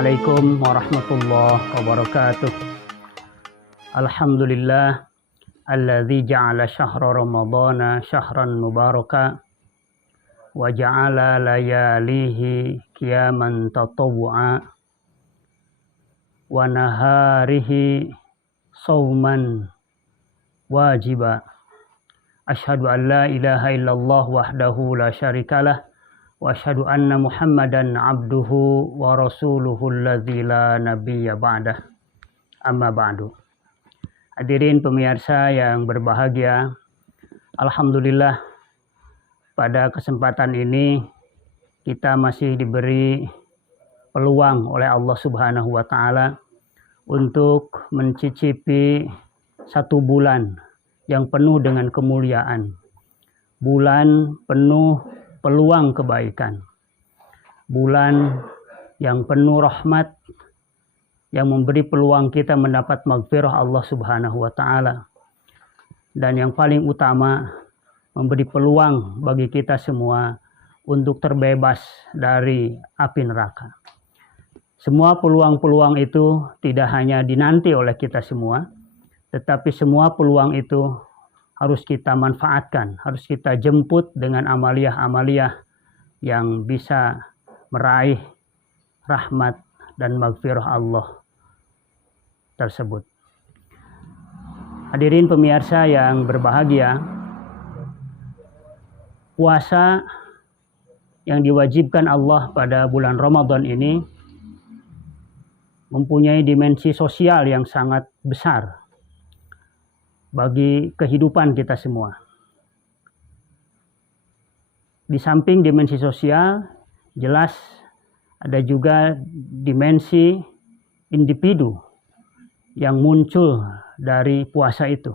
Assalamualaikum warahmatullahi wabarakatuh. Alhamdulillah alladzi ja'ala syahra ramadhana syahran mubaraka wa ja'ala layalihi qiyaman tatawwu'a wa naharihi shauman wajiba. Asyhadu an la ilaha illallah wahdahu la syarikalah wa asyhadu anna Muhammadan abduhu wa rasuluhu alladzi la nabiyya ba'dah. Amma ba'du. Hadirin pemirsa yang berbahagia, alhamdulillah pada kesempatan ini kita masih diberi peluang oleh Allah Subhanahu wa taala untuk mencicipi satu bulan yang penuh dengan kemuliaan. Bulan penuh peluang kebaikan. Bulan yang penuh rahmat, yang memberi peluang kita mendapat maghfirah Allah Subhanahu wa taala. Dan yang paling utama, memberi peluang bagi kita semua untuk terbebas dari api neraka. Semua peluang-peluang itu tidak hanya dinanti oleh kita semua, tetapi semua peluang itu harus kita manfaatkan, harus kita jemput dengan amaliyah-amaliyah yang bisa meraih rahmat dan maghfirah Allah tersebut. Hadirin pemirsa yang berbahagia, puasa yang diwajibkan Allah pada bulan Ramadan ini mempunyai dimensi sosial yang sangat besar bagi kehidupan kita semua. Di samping dimensi sosial, jelas ada juga dimensi individu yang muncul dari puasa itu.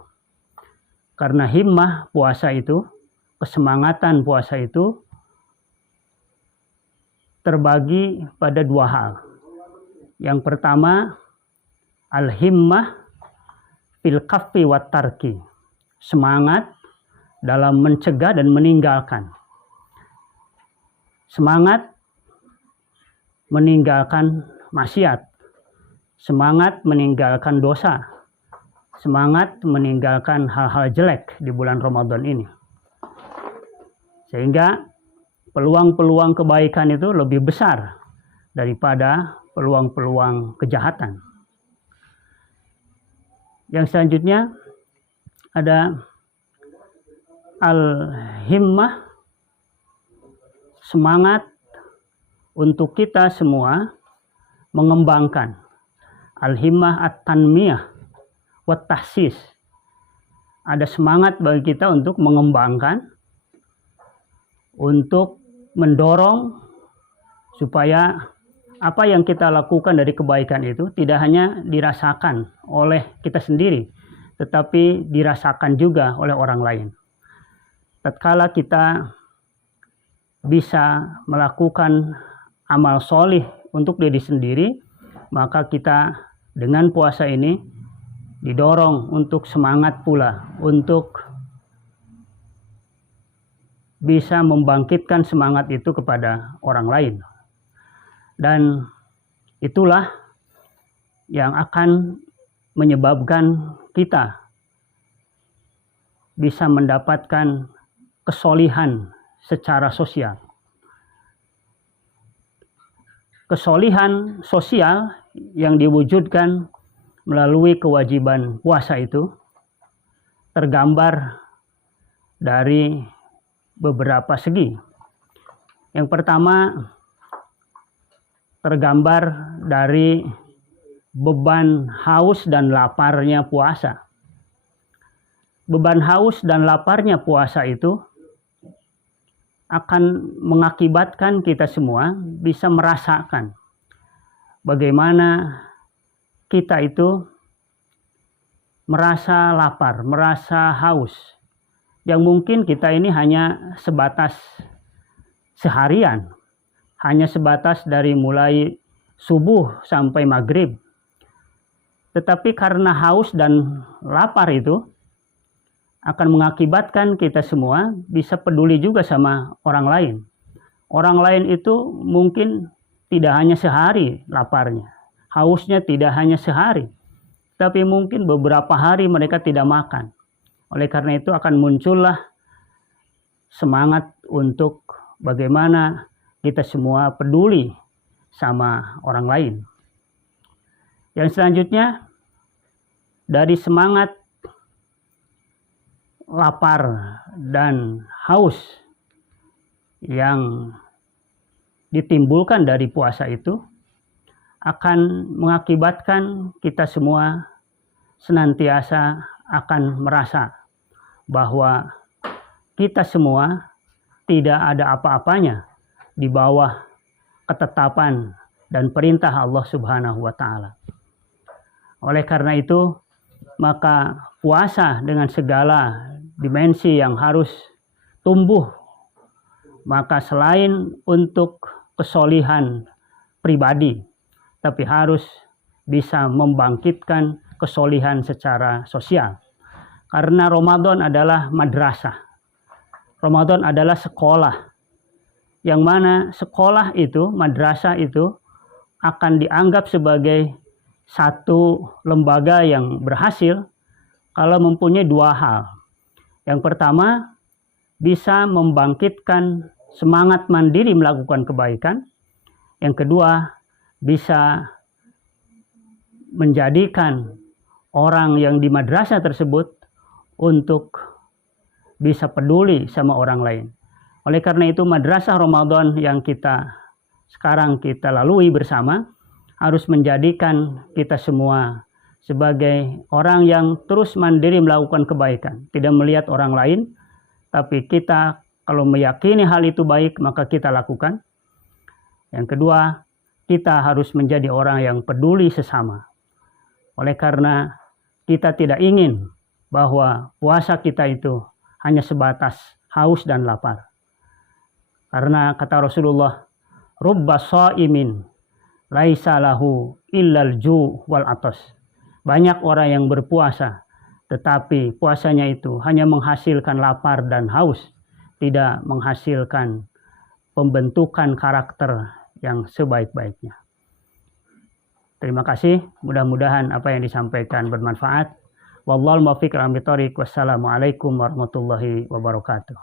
Karena himmah puasa itu, kesemangatan puasa itu terbagi pada dua hal. Yang pertama, al-himmah fil kaffi wat tarki, semangat dalam mencegah dan meninggalkan. Semangat meninggalkan maksiat, semangat meninggalkan dosa, semangat meninggalkan hal-hal jelek di bulan Ramadan ini. Sehingga peluang-peluang kebaikan itu lebih besar daripada peluang-peluang kejahatan. Yang selanjutnya ada al-himmah, semangat untuk kita semua mengembangkan. Al-himmah at-tanmiyah wa tahsis. Ada semangat bagi kita untuk mengembangkan, untuk mendorong supaya apa yang kita lakukan dari kebaikan itu tidak hanya dirasakan oleh kita sendiri, tetapi dirasakan juga oleh orang lain. Tatkala kita bisa melakukan amal solih untuk diri sendiri, maka kita dengan puasa ini didorong untuk semangat pula, untuk bisa membangkitkan semangat itu kepada orang lain. Dan itulah yang akan menyebabkan kita bisa mendapatkan kesolihan secara sosial. Kesolihan sosial yang diwujudkan melalui kewajiban puasa itu tergambar dari beberapa segi. Yang pertama, tergambar dari beban haus dan laparnya puasa. Beban haus dan laparnya puasa itu akan mengakibatkan kita semua bisa merasakan bagaimana kita itu merasa lapar, merasa haus. Yang mungkin kita ini hanya sebatas seharian, hanya sebatas dari mulai subuh sampai maghrib. Tetapi karena haus dan lapar itu akan mengakibatkan kita semua bisa peduli juga sama orang lain. Orang lain itu mungkin tidak hanya sehari laparnya, hausnya tidak hanya sehari, tapi mungkin beberapa hari mereka tidak makan. Oleh karena itu akan muncullah semangat untuk bagaimana kita semua peduli sama orang lain. Yang selanjutnya, dari semangat lapar dan haus yang ditimbulkan dari puasa itu akan mengakibatkan kita semua senantiasa akan merasa bahwa kita semua tidak ada apa-apanya di bawah ketetapan dan perintah Allah Subhanahu wa Ta'ala. Oleh karena itu, maka puasa dengan segala dimensi yang harus tumbuh, maka selain untuk kesolihan pribadi, tapi harus bisa membangkitkan kesolihan secara sosial. Karena Ramadan adalah madrasah. Ramadan adalah sekolah. Yang mana sekolah itu, madrasah itu, akan dianggap sebagai satu lembaga yang berhasil kalau mempunyai dua hal. Yang pertama, bisa membangkitkan semangat mandiri melakukan kebaikan. Yang kedua, bisa menjadikan orang yang di madrasah tersebut untuk bisa peduli sama orang lain. Oleh karena itu, madrasah Ramadan yang sekarang kita lalui bersama harus menjadikan kita semua sebagai orang yang terus mandiri melakukan kebaikan. Tidak melihat orang lain, tapi kita kalau meyakini hal itu baik, maka kita lakukan. Yang kedua, kita harus menjadi orang yang peduli sesama. Oleh karena kita tidak ingin bahwa puasa kita itu hanya sebatas haus dan lapar. Karena kata Rasulullah, rubba sha'imin laisa lahu illal ju' wal atas. Banyak orang yang berpuasa, tetapi puasanya itu hanya menghasilkan lapar dan haus, tidak menghasilkan pembentukan karakter yang sebaik-baiknya. Terima kasih, mudah-mudahan apa yang disampaikan bermanfaat. Wallahul muwaffiq ila aqwamit thoriq. Wassalamualaikum warahmatullahi wabarakatuh.